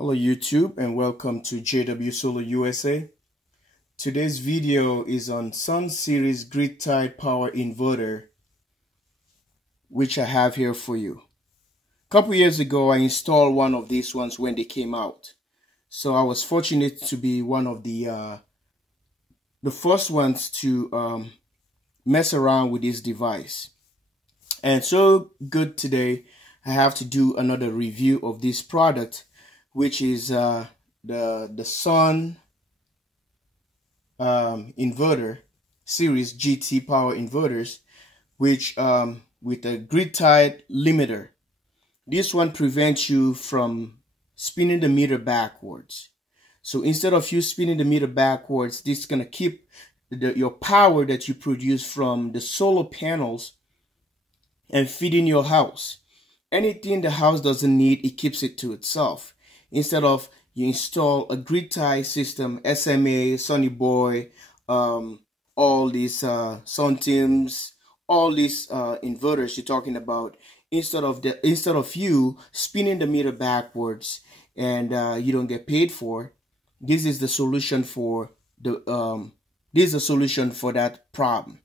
Hello YouTube and welcome to jwsolarusa. Today's video is on Sun series grid-tied power inverter, which I have here for you. A couple years ago I installed one of these ones when they came out. So I was fortunate to be one of the first ones to mess around with this device. And so good today I have to do another review of this product, which is the SUN inverter series GT power inverters, which with a grid-tied limiter. This one prevents you from spinning the meter backwards. So instead of you spinning the meter backwards, this is gonna keep your power that you produce from the solar panels and feeding your house. Anything the house doesn't need, it keeps it to itself. Instead of you install a grid-tie system, SMA, Sunny Boy, all these SUN-1000s, all these inverters you're talking about, instead of you spinning the meter backwards and you don't get paid for, this is the solution for that problem.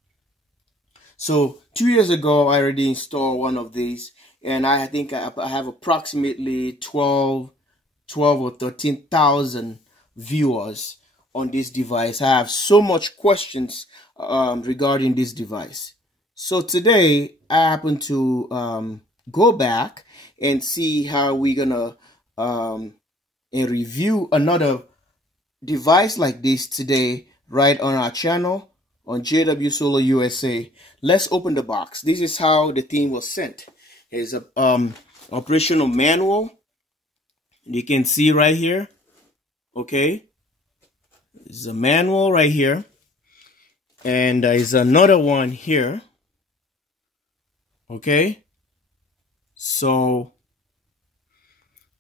So 2 years ago I already installed one of these, and I think I have approximately 12 or 13,000 viewers on this device. I have so much questions regarding this device. So today I happen to go back and see how we're gonna review another device like this today right on our channel on jwsolarusa. Let's open the box. This is how the thing was sent. Here's a operational manual. You can see right here, okay, there's a manual right here, and there's another one here, okay, so,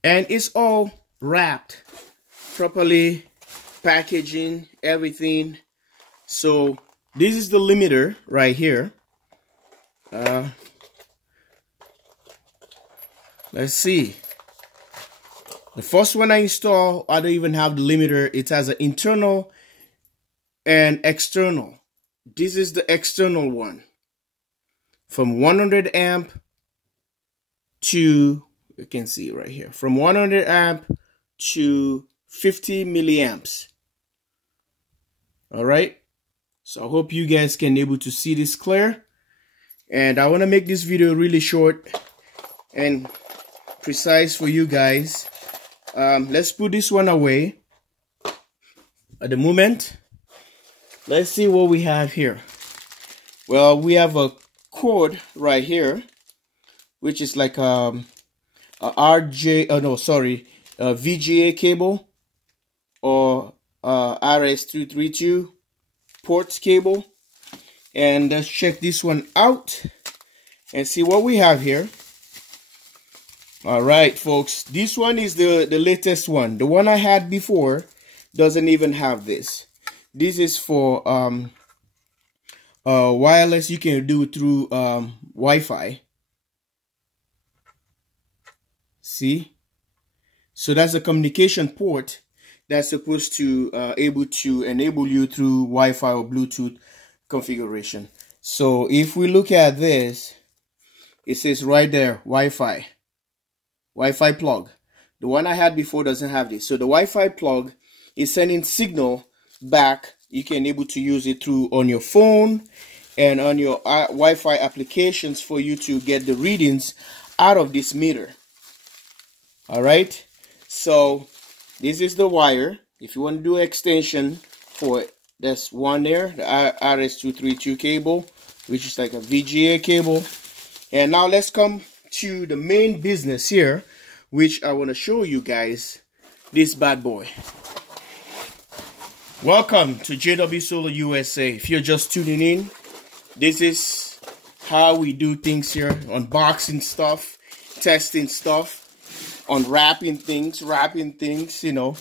and it's all wrapped properly, packaging, everything. So this is the limiter right here. Let's see. The first one I install, I don't even have the limiter. It has an internal and external. This is the external one. From 100 amp to, you can see right here, from 100 amp to 50 milliamps. All right. So I hope you guys can able to see this clear. And I want to make this video really short and precise for you guys. Let's put this one away at the moment. Let's see what we have here. Well, we have a cord right here, which is like a VGA cable or RS-232 port cable. And let's check this one out and see what we have here. All right, folks, this one is the latest one. The one I had before doesn't even have this. This is for wireless. You can do through Wi-Fi. See? So that's a communication port that's supposed to able to enable you through Wi-Fi or Bluetooth configuration. So if we look at this, it says right there, Wi-Fi plug. The one I had before doesn't have this. So the Wi-Fi plug is sending signal back. You can able to use it through on your phone and on your Wi-Fi applications for you to get the readings out of this meter. All right. So this is the wire. If you want to do extension for it, there's one there, the RS-232 cable, which is like a VGA cable. And now let's come to the main business here, which I want to show you guys this bad boy. Welcome to jwsolarusa. If you're just tuning in, this is how we do things here: unboxing stuff, testing stuff, unwrapping things, wrapping things, you know.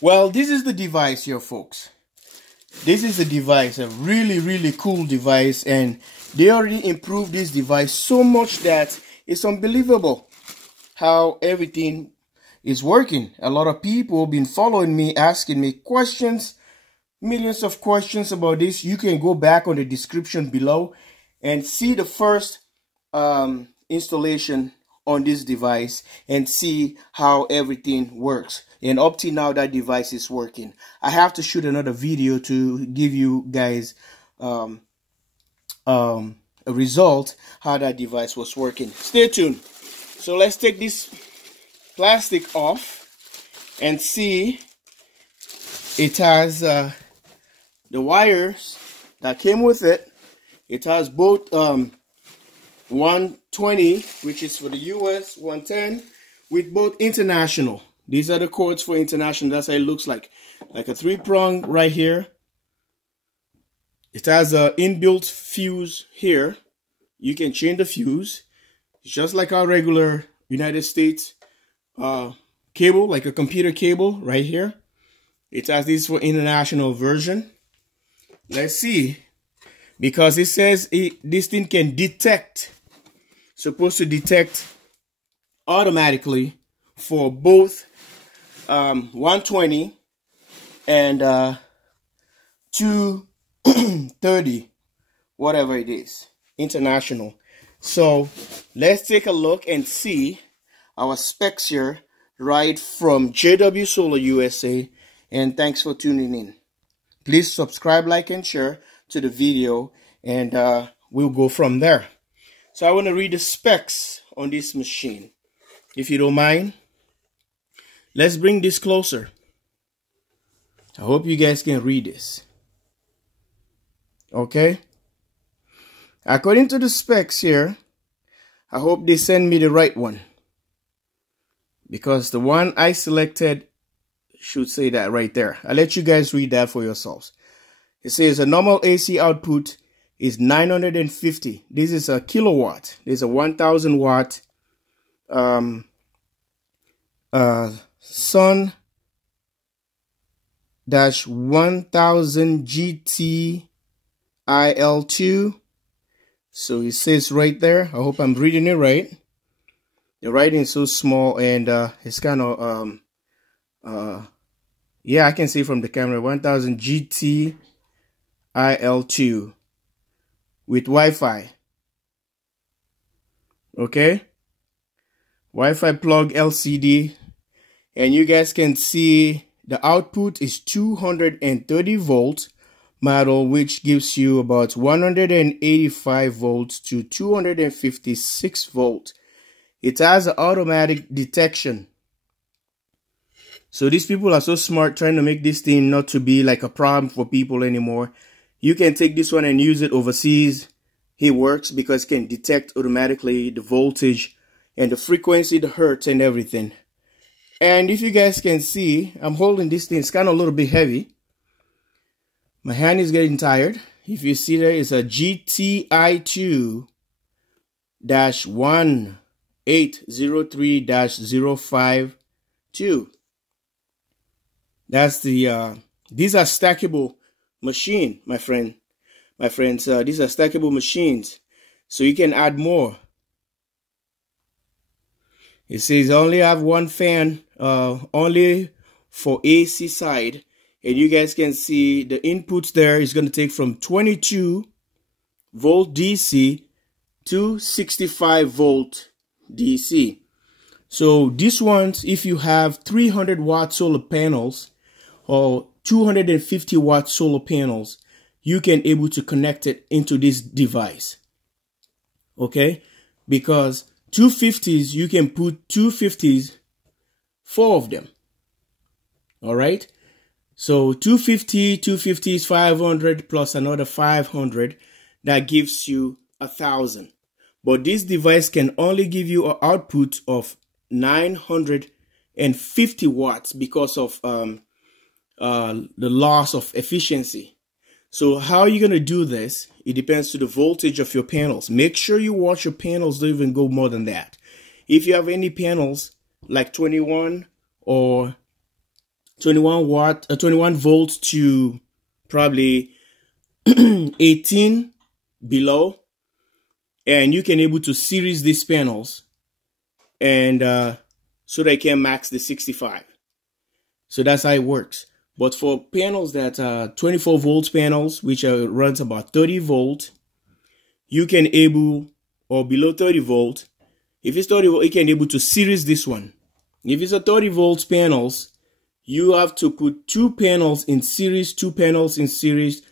Well, this is the device here, folks. This is a device, a really cool device, and they already improved this device so much that it's unbelievable how everything is working. A lot of people been following me, asking me questions, millions of questions about this. You can go back on the description below and see the first installation on this device and see how everything works. And up to now, that device is working. I have to shoot another video to give you guys a result how that device was working. Stay tuned. So let's take this plastic off and see. It has the wires that came with it. It has both 120, which is for the US, 110 with both international. These are the cords for international. That's how it looks like a 3-prong right here. It has an inbuilt fuse here. You can change the fuse. It's just like our regular United States cable, like a computer cable right here. It has this for international version. Let's see, because it says this thing can detect, supposed to detect automatically for both 120 and 230, whatever it is, international. So let's take a look and see our specs here right from jwsolarusa, and thanks for tuning in. Please subscribe, like, and share to the video, and we'll go from there. So I want to read the specs on this machine, if you don't mind. Let's bring this closer. I hope you guys can read this. Okay. According to the specs here, I hope they send me the right one, because the one I selected should say that right there. I'll let you guys read that for yourselves. It says a normal AC output is 950. This is a kilowatt. This is a 1000 watt SUN-1000GTIL2. So it says right there. I hope I'm reading it right. The writing is so small, and it's kind of yeah, I can see from the camera. 1000 GTIL2 with Wi-Fi. Okay, Wi-Fi plug LCD, and you guys can see the output is 230 volt model, which gives you about 185 volts to 256 volt. It has an automatic detection. So these people are so smart, trying to make this thing not to be like a problem for people anymore. You can take this one and use it overseas. It works because it can detect automatically the voltage and the frequency, the hertz, and everything. And if you guys can see, I'm holding this thing. It's kind of a little bit heavy. My hand is getting tired. If you see there, it's a GTI2-1803-052. That's the these are stackable machine, my friends. These are stackable machines, so you can add more. It says only have one fan, only for AC side, and you guys can see the inputs there is going to take from 22 volt DC to 65 volt DC. So these ones, if you have 300 watt solar panels or 250 watt solar panels, you can able to connect it into this device. Okay, because 250s, you can put 250s, 4 of them. All right, so 250, 250s, 500 plus another 500, that gives you 1000. But this device can only give you an output of 950 watts because of the loss of efficiency. So how are you going to do this? It depends to the voltage of your panels. Make sure you watch your panels don't even go more than that. If you have any panels like 21 or 21 volts to probably 18 below, and you can able to series these panels, and so they can max the 65. So that's how it works. But for panels that are 24 volts panels, which runs about 30 volt, you can able, or below 30 volt, if it's 30 volt, you can able to series this one. If it's a 30 volts panels, you have to put 2 panels in series, 2 panels in series,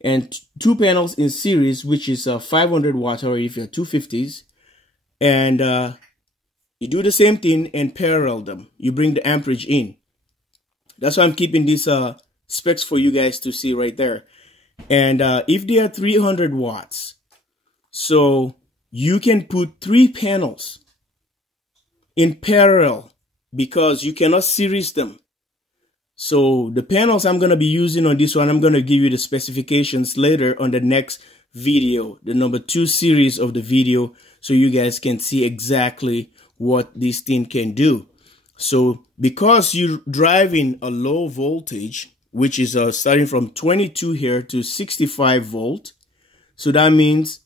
and 2 panels in series, which is 500 watt, or if you're 250s, and you do the same thing and parallel them. You bring the amperage in. That's why I'm keeping these specs for you guys to see right there. And if they are 300 watts, so you can put 3 panels in parallel because you cannot series them. So the panels I'm going to be using on this one, I'm going to give you the specifications later on the next video, the number 2 series of the video, so you guys can see exactly what this thing can do. So because you're driving a low voltage, which is starting from 22 here to 65 volt, so that means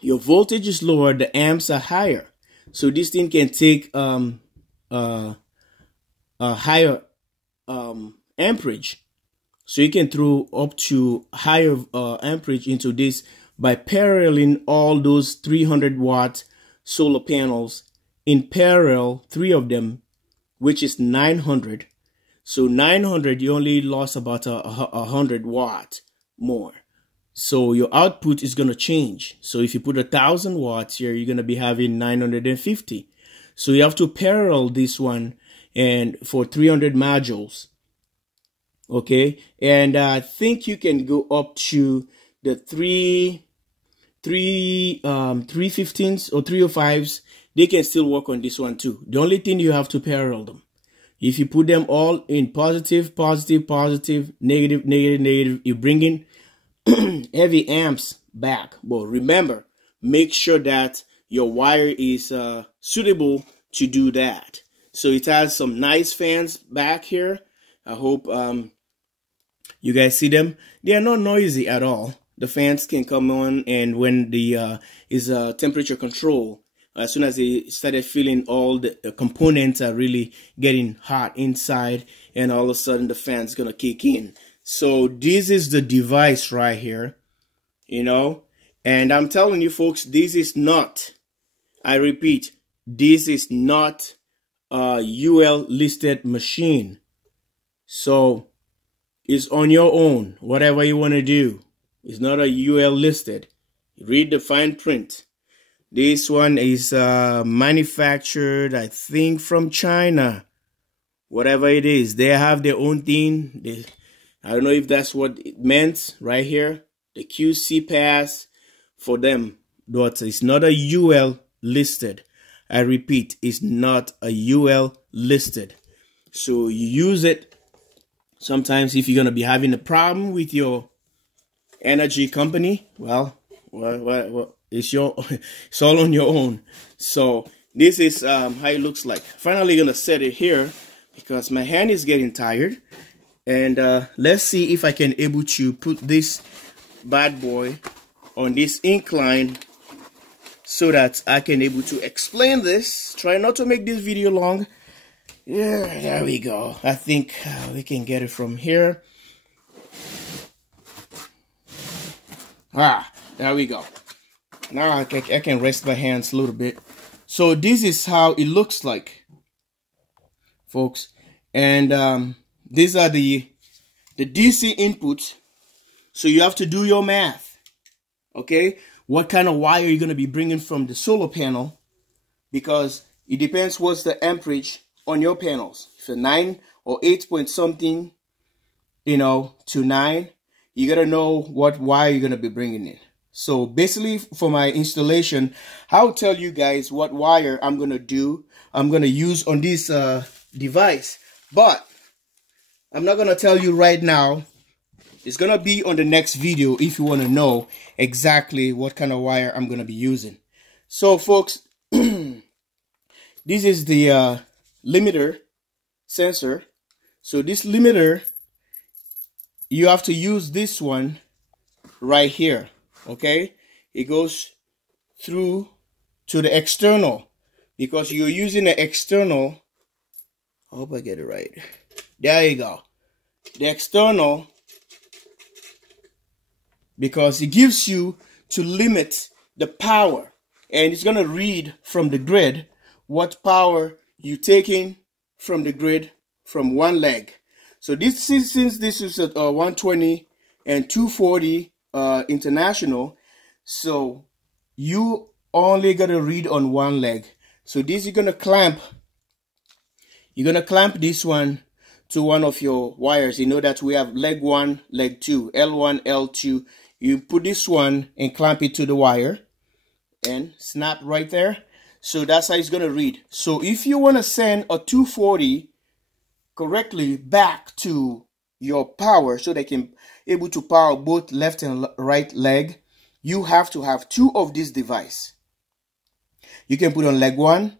your voltage is lower, the amps are higher. So this thing can take a higher amperage. So you can throw up to higher amperage into this by paralleling all those 300 watt solar panels in parallel, 3 of them, which is 900. So 900, you only lost about 100 watt more. So your output is going to change. So if you put 1,000 watts here, you're going to be having 950. So you have to parallel this one and for 300 modules. Okay. And I think you can go up to the 315s or 305s. They can still work on this one too. The only thing, you have to parallel them. If you put them all in positive, positive, positive, negative, negative, negative, you bring in heavy amps back. But remember, make sure that your wire is suitable to do that. So it has some nice fans back here. I hope you guys see them. They are not noisy at all. The fans can come on, and when the is temperature control, as soon as they started feeling all the components are really getting hot inside, and all of a sudden the fan's gonna kick in. So this is the device right here, you know, and I'm telling you folks, this is not, I repeat, this is not a UL listed machine. So it's on your own, whatever you want to do. It's not a UL listed. Read the fine print. This one is manufactured, I think, from China. Whatever it is, they have their own thing. I don't know if that's what it meant right here. The QC pass for them, but it's not a UL listed. I repeat, it's not a UL listed. So you use it sometimes if you're going to be having a problem with your energy company. Well, it's all on your own. So this is how it looks like. Finally gonna set it here because my hand is getting tired. And let's see if I can able to put this bad boy on this incline so that I can able to explain this. Try not to make this video long. Yeah, there we go. I think we can get it from here. There we go. Now I can rest my hands a little bit. So this is how it looks like, folks. And these are the DC inputs. So you have to do your math. Okay? What kind of wire you're going to be bringing from the solar panel, because it depends what's the amperage on your panels. If it's 9 or 8 point something, you know, to 9, you got to know what wire you're going to be bringing in. So basically for my installation, I'll tell you guys what wire I'm going to use on this device. But I'm not going to tell you right now. It's going to be on the next video if you want to know exactly what kind of wire I'm going to be using. So folks, this is the limiter sensor. So this limiter, you have to use this one right here. Okay, it goes through to the external. because you're using an external. I hope I get it right. There you go. The external, because it gives you to limit the power, and it's going to read from the grid what power you taking from the grid from one leg. So this is, since this is a 120 and 240 international, so you only got to read on one leg. So this you're going to clamp. You're going to clamp this one to one of your wires. You know that we have leg 1, leg 2, L1, L2. You put this one and clamp it to the wire and snap right there. So that's how it's going to read. So if you want to send a 240 correctly back to your power, so they can able to power both left and right leg, you have to have two of this device. You can put on leg 1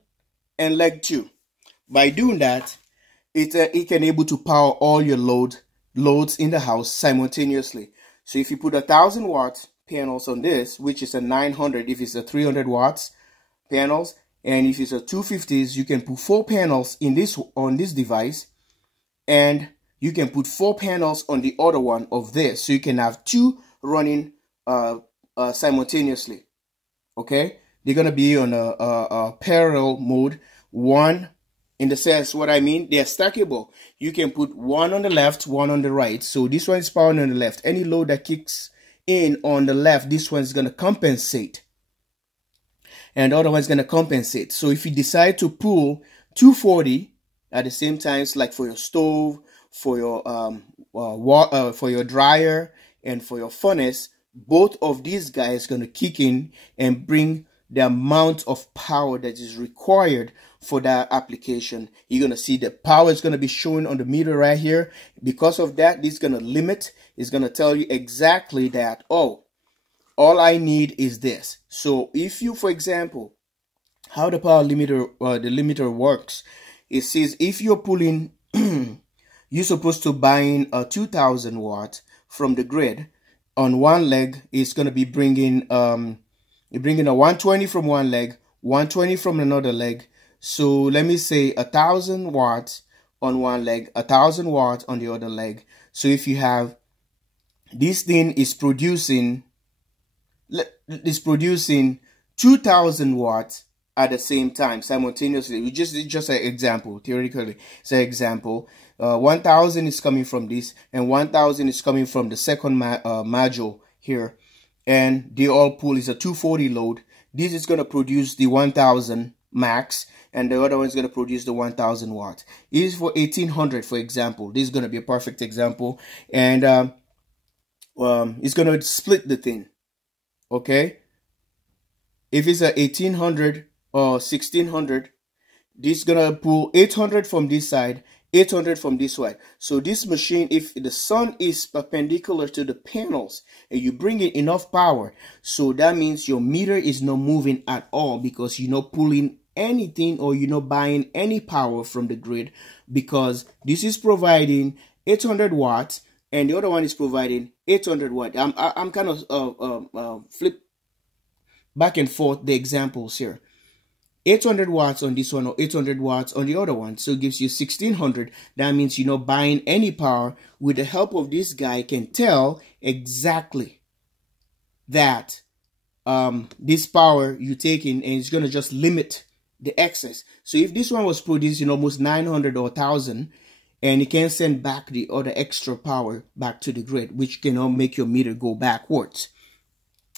and leg 2. By doing that, it can able to power all your loads in the house simultaneously. So if you put 1,000 watt panels on this, which is a 900 if it's a 300 watts panels, and if it's a 250s, you can put 4 panels in this on this device, and you can put 4 panels on the other one of this, so you can have 2 running simultaneously. Okay, they're gonna be on a parallel mode. One, in the sense, what I mean, they're stackable. You can put one on the left, one on the right. So this one is powering on the left. Any load that kicks in on the left, this one's going to compensate. And the other one's going to compensate. So if you decide to pull 240 at the same time, it's like for your stove, for your dryer, and for your furnace, both of these guys going to kick in and bring the amount of power that is required for that application. You're going to see the power is going to be showing on the meter right here. Because of that, this is going to limit. It's going to tell you exactly that, oh, all I need is this. So if you, for example, how the power limiter, the limiter works, it says if you're pulling, you're supposed to buy in a 2,000 watt from the grid. On one leg, it's going to be bringing you're bringing a 120 from one leg, 120 from another leg. So let me say 1,000 watts on one leg, 1,000 watts on the other leg. So if you have this thing is producing 2,000 watts at the same time simultaneously. We just an example, theoretically. It's an example. 1,000 is coming from this, and 1,000 is coming from the second module here. And they all pull is a 240 load. This is going to produce the 1,000 max, and the other one is going to produce the 1,000 watt. It is for 1,800, for example. This is going to be a perfect example, and it's going to split the thing. Okay, if it's a 1,800 or 1,600, this is going to pull 800 from this side, 800 from this side. So this machine, if the sun is perpendicular to the panels and you bring in enough power, so that means your meter is not moving at all, because you're not pulling anything or you're not buying any power from the grid, because this is providing 800 watts and the other one is providing 800 watts. I'm kind of flip back and forth the examples here. 800 watts on this one or 800 watts on the other one, so it gives you 1,600. That means you're not buying any power. With the help of this guy, can tell exactly that this power you're taking, and it's going to just limit the excess. So if this one was producing almost 900 or 1,000, and it can send back the other extra power back to the grid, which cannot make your meter go backwards.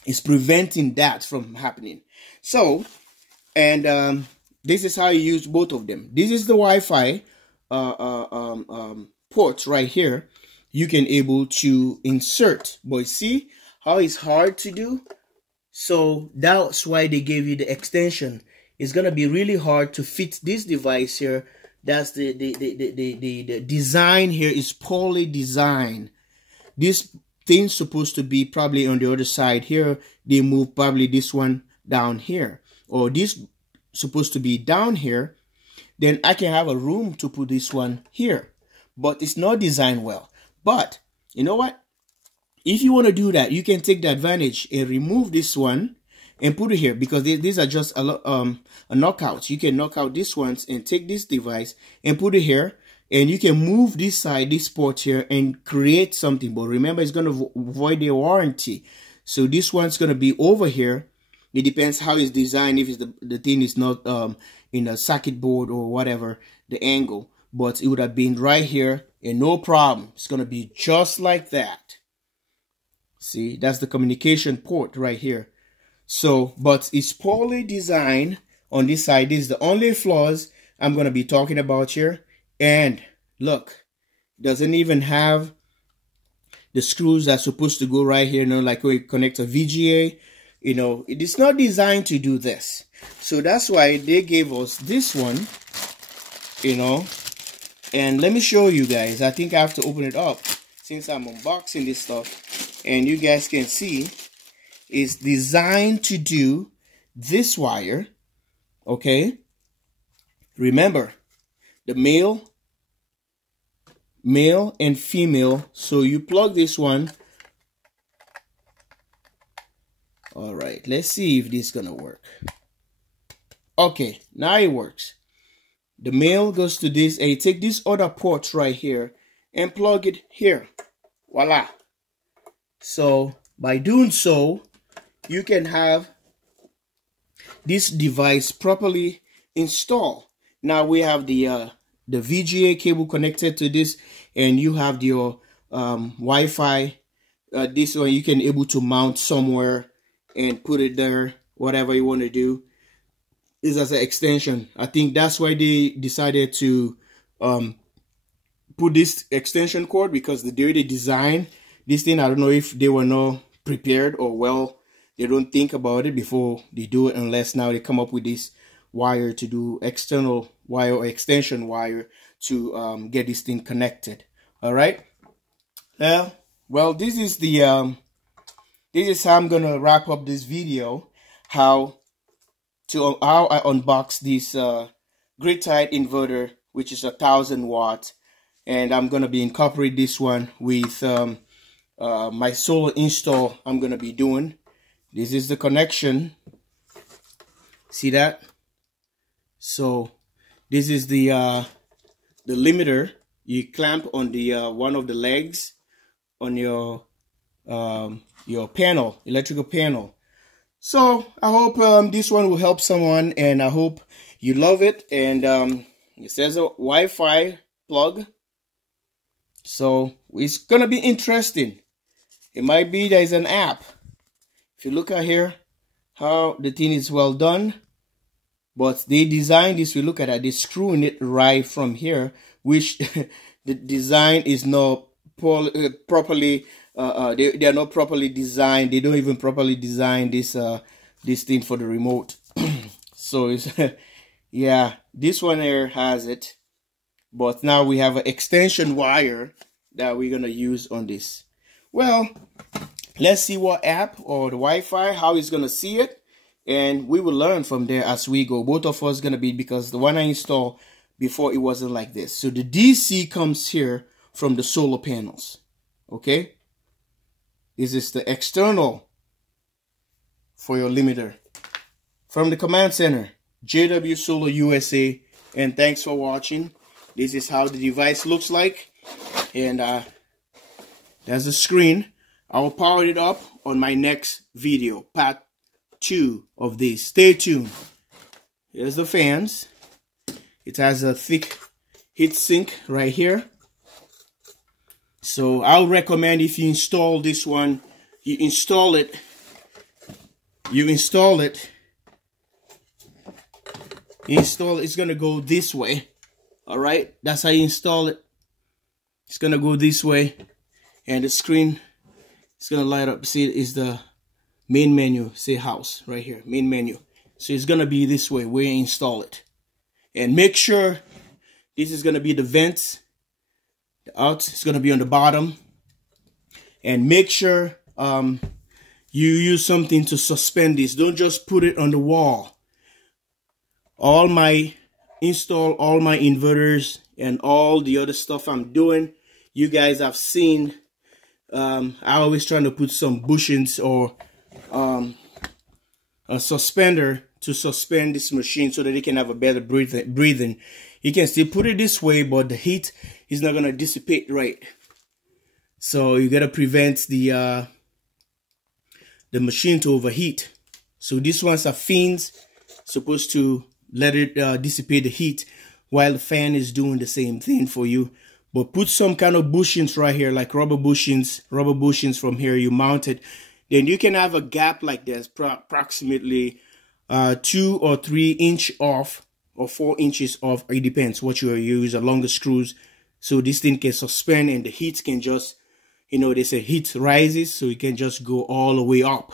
It's preventing that from happening. So, and this is how you use both of them. This is the Wi-Fi ports right here. You can able to insert, but see how it's hard to do. So that's why they gave you the extension. It's gonna be really hard to fit this device here. That's the design here is poorly designed. This thing's supposed to be probably on the other side here. They move probably this one down here, or this supposed to be down here. Then I can have a room to put this one here, but it's not designed well. But you know what? If you want to do that, you can take the advantage and remove this one and put it here, because these are just a knockout. You can knock out these ones and take this device and put it here, and you can move this side, this port here, and create something. But remember, it's going to void the warranty. So this one's going to be over here. It depends how it's designed, if it's the thing is not in a circuit board or whatever, the angle. But it would have been right here, and no problem. It's going to be just like that. See, that's the communication port right here. So, but it's poorly designed on this side. This is the only flaws I'm going to be talking about here. And look, it doesn't even have the screws that's supposed to go right here, you know, like we connect a VGA. You know, it is not designed to do this. So that's why they gave us this one, you know. And let me show you guys. I think I have to open it up since I'm unboxing this stuff. And you guys can see it's designed to do this wire. Okay. Remember, the male and female. So you plug this one. All right, let's see if this is gonna work. Okay, now it works. The male goes to this, and you take this other port right here and plug it here. Voila. So by doing so, you can have this device properly installed. Now we have the VGA cable connected to this, and you have your Wi-Fi. This one you can able to mount somewhere and put it there, whatever you want to do. This is an extension. I think that's why they decided to put this extension cord, because the way they design this thing, I don't know if they were not prepared, or well, they don't think about it before they do it, unless now they come up with this wire to do external wire or extension wire to get this thing connected. All right. Well, this is the this is how I'm gonna wrap up this video. How I unbox this grid-tied inverter, which is 1,000 watts, and I'm gonna be incorporate this one with my solar install I'm gonna be doing. This is the connection. See that? So this is the limiter. You clamp on the one of the legs on your panel, electrical panel. So I hope this one will help someone, and I hope you love it. And it says a Wi-Fi plug, so it's gonna be interesting. It might be there's an app. If you look at here, how the thing is well done, but they designed this. We look at that, they're screwing it right from here, which the design is not properly. They are not properly designed. They don't even properly design this this thing for the remote. So it's yeah, this one here has it, but now we have an extension wire that we're gonna use on this. Well, let's see what app or the Wi-Fi, how it's gonna see it, and we will learn from there as we go. Both of us gonna be, because the one I installed before, it wasn't like this. So the DC comes here from the solar panels. Okay. This is the external for your limiter. From the command center, jwsolarusa, and thanks for watching. This is how the device looks like, and there's the screen. I will power it up on my next video, part 2 of this. Stay tuned. Here's the fans. It has a thick heat sink right here. So I'll recommend, if you install this one, you install it, it's gonna go this way. All right, that's how you install it. It's gonna go this way, and the screen is gonna light up. See, it's the main menu, say house right here, main menu. So it's gonna be this way where you install it, and make sure this is gonna be the vents. The out is going to be on the bottom, and make sure you use something to suspend this. Don't just put it on the wall. All my inverters and all the other stuff I'm doing, you guys have seen. I always trying to put some bushings or suspender to suspend this machine so that it can have a better breathing. You can still put it this way, but the heat is not going to dissipate right. So you got to prevent the machine to overheat. So these ones are fins, supposed to let it dissipate the heat while the fan is doing the same thing for you. But put some kind of bushings right here, like rubber bushings from here. You mount it. Then you can have a gap like this, approximately 2 or 3 inch off or 4 inches off. It depends what you use, longer screws. So this thing can suspend and the heat can just, you know, they say heat rises, so it can just go all the way up.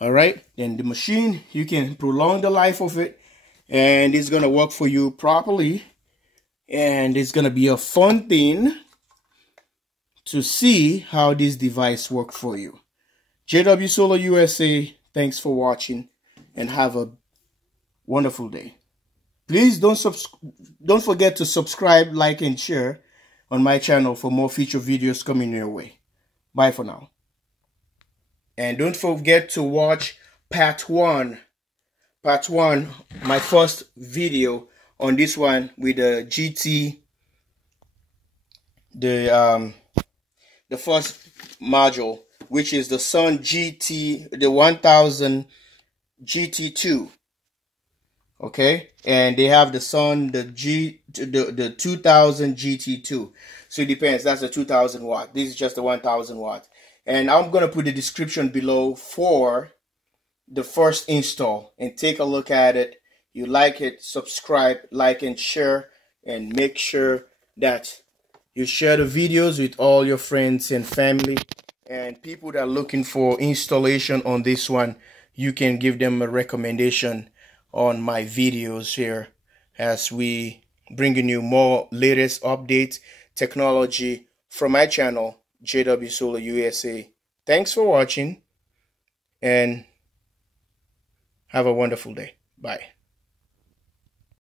All right, then the machine, you can prolong the life of it and it's going to work for you properly. And it's going to be a fun thing to see how this device works for you. JW Solar USA, thanks for watching and have a wonderful day. Please don't forget to subscribe, like, and share on my channel for more future videos coming your way. Bye for now. And don't forget to watch part one, my first video on this one with the the first module, which is the SUN-1000GTIL2. Okay, and they have the the 2000 GT2. So it depends. That's the 2000 watt. This is just the 1000 watt. And I'm gonna put the description below for the first install and take a look at it. You like it, subscribe, like, and share, and make sure that you share the videos with all your friends and family and people that are looking for installation on this one. You can give them a recommendation on my videos here as we bringing you more latest updates, technology from my channel, JW Solar USA. Thanks for watching and have a wonderful day. Bye.